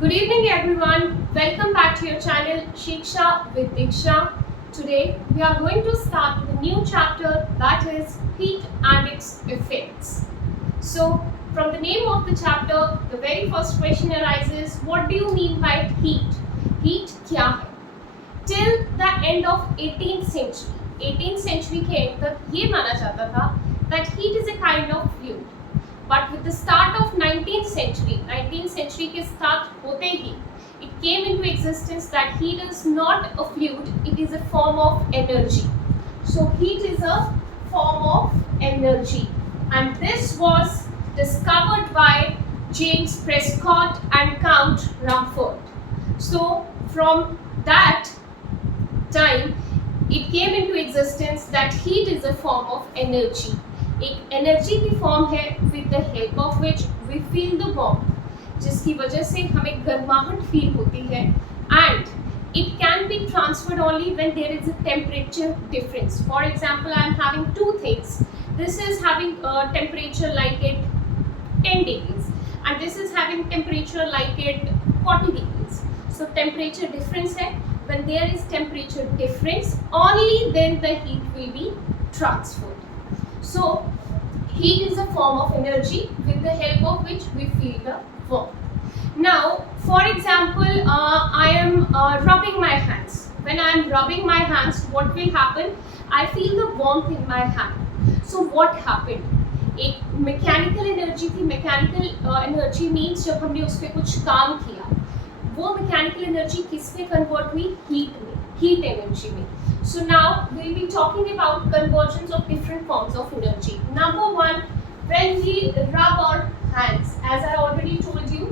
Good evening everyone. Welcome back to your channel Shiksha with Diksha. Today we are going to start with a new chapter, that is heat and its effects. So from the name of the chapter, the very first question arises, what do you mean by heat? Heat क्या है? Till the end of 18th century, 18th century के end तक ये माना जाता था that heat is a kind of fluid. But with the start of 19th century के start होते ही it came into existence that heat is not a fluid, it is a form of energy. So heat is a form of energy, and this was discovered by James Prescott and Count Rumford. So from that time it came into existence that heat is a form of energy. एक energy की form है with the help of which we feel the warmth, जिसकी वजह से हमें गर्माहट feel होती है, and it can be transferred only when there is a temperature difference. For example, I am having two things. This is having a temperature like it 10 degrees and this is having temperature like it 40 degrees. So temperature difference है, when there is temperature difference only then the heat will be transferred. So heat is a form of energy with the help of which we feel the warmth. Now, for example, I am rubbing my hands. When I am rubbing my hands, what will happen? I feel the warmth in my hand. So what happened? एक mechanical energy थी. Mechanical energy means जब हमने उस पर कुछ काम किया, वो मैकेनिकल एनर्जी किस में कन्वर्ट हुई? हीट में, हीट एनर्जी में. So now we will be talking about conversions of different forms of energy. Number one, when we rub our hands, as I already told you,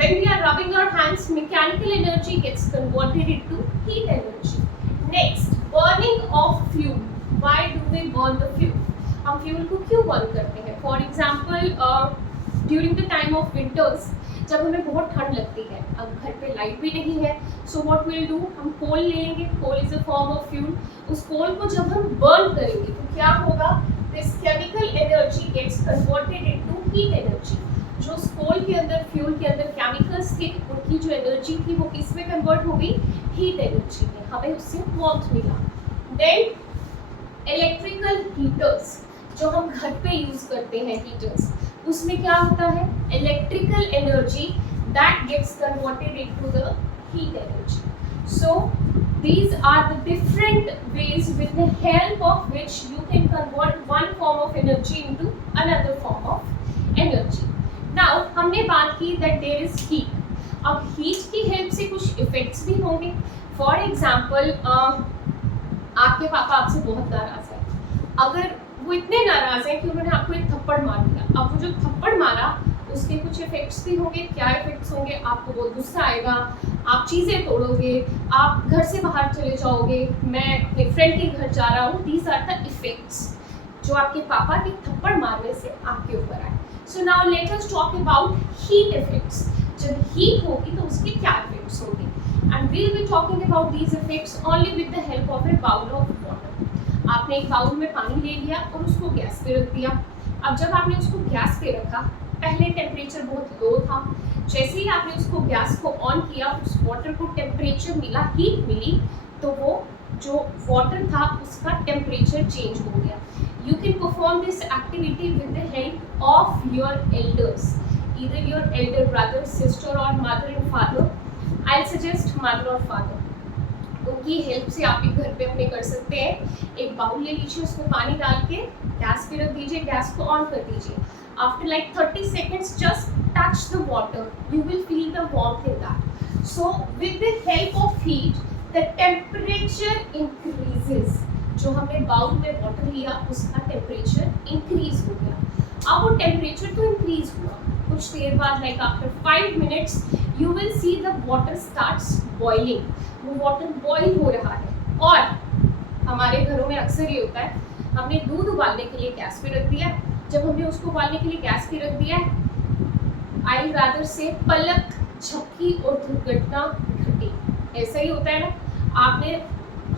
when we are rubbing our hands, mechanical energy gets converted into heat energy. Next, burning of fuel. Why do we burn the fuel? हम fuel को क्यों burn करते हैं? For example, during the time of winters, जब हमें बहुत ठंड लगती है, अब घर पे लाइट भी नहीं है, सो व्हाट विल डू, हम कोल ले लेंगे. Coal is a form of fuel. उस कोल को जब हम बर्न करेंगे तो क्या होगा? This chemical energy gets converted into heat energy. जो उस कोल के अंदर, फ्यूल के अंदर केमिकल्स थे, उनकी जो एनर्जी थी वो किस में कन्वर्ट हो गई? हीट एनर्जी में. हमें उससे वार्मथ मिला. देन इलेक्ट्रिकल हीटर्स, जो हम घर पे यूज करते हैं हीटर्स, उसमें क्या होता है? Electrical energy that gets converted into the heat energy. So these are the different ways with the help of which you can convert one form of energy into another form of energy. Now हमने बात की that there is heat. अब heat की help से कुछ effects भी होंगे. For example, आपके पापा आपसे बहुत नाराज है. अगर वो इतने नाराज हैं कि उन्होंने आपको एक थप्पड़ मार दिया, अब वो जो थप्पड़ मारा उसके कुछ इफेक्ट्स भी होंगे. क्या इफेक्ट्स होंगे? आपको बहुत गुस्सा आएगा, आप चीज़ें तोड़ोगे, आप घर से बाहर चले जाओगे, मैं अपने फ्रेंड के घर जा रहा हूँ. दीज आर द इफेक्ट्स जो आपके पापा के थप्पड़ मारने से आपके ऊपर आए. So now let us talk about heat effects. जब हीट होगी तो उसके क्या इफेक्ट्स होंगे, and we will be talking about these effects only with the help of a bowl of water. आपने एक बाउल में पानी ले लिया और उसको गैस पे रख दिया. अब जब आपने उसको गैस पे रखा, पहले टेम्परेचर बहुत लो था. जैसे ही आपने उसको गैस को ऑन किया, उस वाटर को टेम्परेचर मिला, हीट मिली, तो वो जो वाटर था उसका टेम्परेचर चेंज हो गया. You can perform this activity with the help of your elders, either your elder brother, sister और mother and father. I suggest mother और फादर. उनकी हेल्प से आप एक घर पे अपने कर सकते हैं. एक बाउल ले लीजिए, उसको पानी डाल के गैस पे रख दीजिए, गैस को ऑन कर दीजिए. After like 30 seconds, just touch the water. You will feel the warmth in that. So with the help of heat, the temperature increases. जो हमने बाउल में वाटर लिया उसका टेम्परेचर इंक्रीज हो गया. अब वो टेम्परेचर तो इंक्रीज हुआ, कुछ देर बाद like after 5 minutes you will see the water starts boiling. वो वाटर बॉईल हो रहा है. और हमारे घरों में अक्सर ये होता है, हमने दूध उबालने के लिए गैस पे रख दिया. जब हमने उसको उबालने के लिए गैस पे रख दिया, आई रादर से पलक झपकी और दुर्घटना घटी. ऐसा ही होता है ना. आपने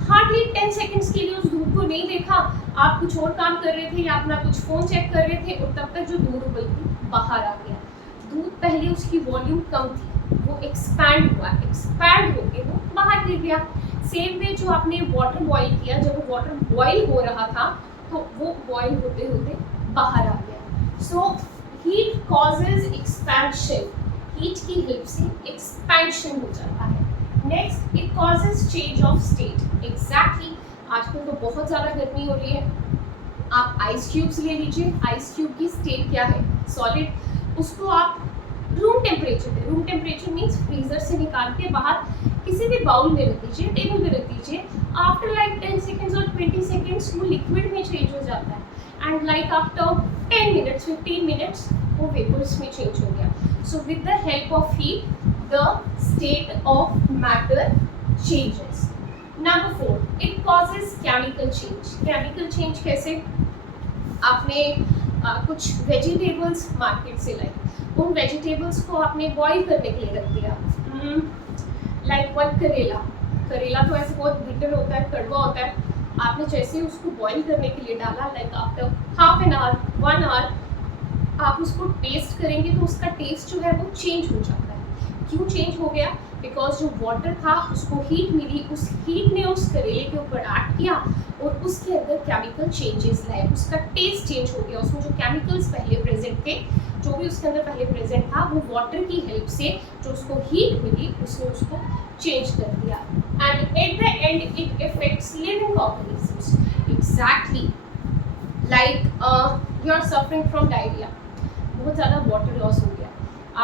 हार्डली 10 सेकंड्स के लिए उस दूध को नहीं देखा, आप कुछ और काम कर रहे थे या अपना कुछ फोन चेक कर रहे थे, और तब तक जो दूध उबल के बाहर आ गया. दूध पहले उसकी वॉल्यूम कम थी, वो एक्सपैंड हुआ, एक्सपैंड होके वो बाहर गिर गया। सेम वे जो आपने वाटर बॉईल किया, जब वाटर बॉईल हो रहा था तो वो बॉईल होते होते बाहर आ गया। So heat causes expansion, heat की हेल्प से एक्सपेंशन हो जाता है। Next, it causes change of state. Exactly, आजकल तो बहुत ज़्यादा गर्मी हो रही है, आप आइस क्यूब्स ले लीजिए, आइस क्यूब की स्टेट क्या है, सॉलिड, उसको आप रूम टेम्परेचर पे, रूम टेम्परेचर मीन्स फ्रीजर से निकाल के बाहर किसी भी बाउल में रख दीजिए, टेबल पे रख दीजिए। आफ्टर लाइक 10 सेकेंड्स और 20 सेकेंड्स वो लिक्विड में चेंज हो जाता है and like after 10 minutes 15 minutes वो वेपर्स में चेंज हो गया। So with the help of heat the state of matter changes. Number 4, it causes chemical change. Chemical change कैसे? आपने कुछ वेजिटेबल्स मार्केट से लाई, उन वेजिटेबल्स को आपने बॉईल करने के लिए रख दिया। लाइक वन करेला, करेला तो ऐसे बहुत बिटर होता है, कड़वा होता है। आपने जैसे ही उसको बॉईल करने के लिए डाला, like after half an hour 1 hour, आप उसको टेस्ट करेंगे तो उसका टेस्ट जो है वो चेंज हो जाता है। क्यों चेंज हो गया? बिकॉज जो वाटर था उसको हीट मिली, उस हीट ने उस करेले के ऊपर एक्ट किया और उसके अंदर केमिकल चेंजेस लाए, उसका टेस्ट चेंज हो गया। उसमें जो केमिकल्स पहले प्रेजेंट थे, जो भी उसके अंदर पहले प्रेजेंट था, वो वाटर की हेल्प से जो उसको हीट मिली उसने उसको चेंज कर दिया। And at the end it affects living organisms. Exactly, like you are suffering from diarrhoea, बहुत ज़्यादा वाटर लॉस हो गया,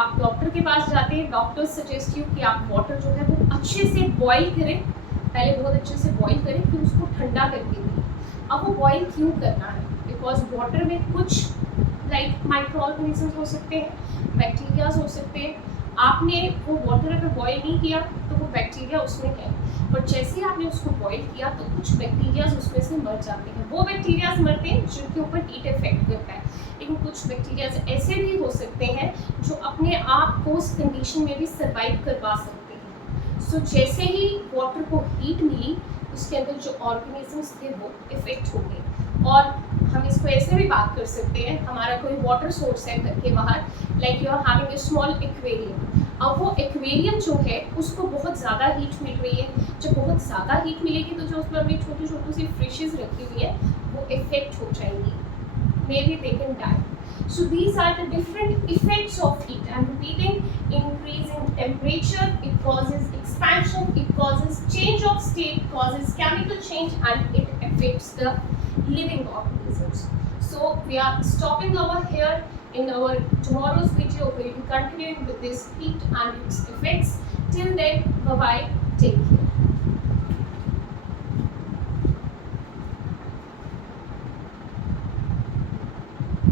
आप डॉक्टर के पास जाते हैं, डॉक्टर सजेस्ट यू कि आप वाटर जो है वो अच्छे से बॉईल करें, पहले बहुत अच्छे से बॉईल करें, फिर उसको ठंडा करके दें। अब वो बॉईल क्यों करना है? बिकॉज वाटर में कुछ लाइक माइक्रो ऑर्गेनिजम्स हो सकते हैं, बैक्टीरियाज हो सकते हैं। आपने वो वाटर अगर बॉईल नहीं किया तो वो बैक्टीरिया उसमें है, बट जैसे ही आपने उसको बॉईल किया तो कुछ बैक्टीरियाज उसमें से मर जाते हैं। वो बैक्टीरियाज मरते हैं जिनके ऊपर हीट इफेक्ट करता है, लेकिन कुछ बैक्टीरियाज ऐसे भी हो सकते हैं जो अपने आप को उस कंडीशन में भी सर्वाइव करवा सकते हैं। सो जैसे ही वाटर को हीट मिली, उसके अंदर जो ऑर्गेनिजम्स थे वो इफेक्ट हो गए। और हम इसको ऐसे भी बात कर सकते हैं, हमारा कोई वाटर सोर्स है घर के बाहर, like you are having a small aquarium. अब वो एक्वेरियम जो है उसको बहुत ज़्यादा हीट मिल रही है, जब बहुत ज़्यादा हीट मिलेगी तो जो उसमें अपनी छोटी छोटी सी फिशेज रखी हुई है वो इफेक्ट हो जाएंगी, maybe they can die. So these are the different effects of heat. I am repeating: increase in temperature, it causes expansion, it causes change of state, causes chemical change, and it affects the living organisms. So we are stopping over here. In our tomorrow's video, we will be continuing with this heat and its effects. Till then, bye bye. Take care.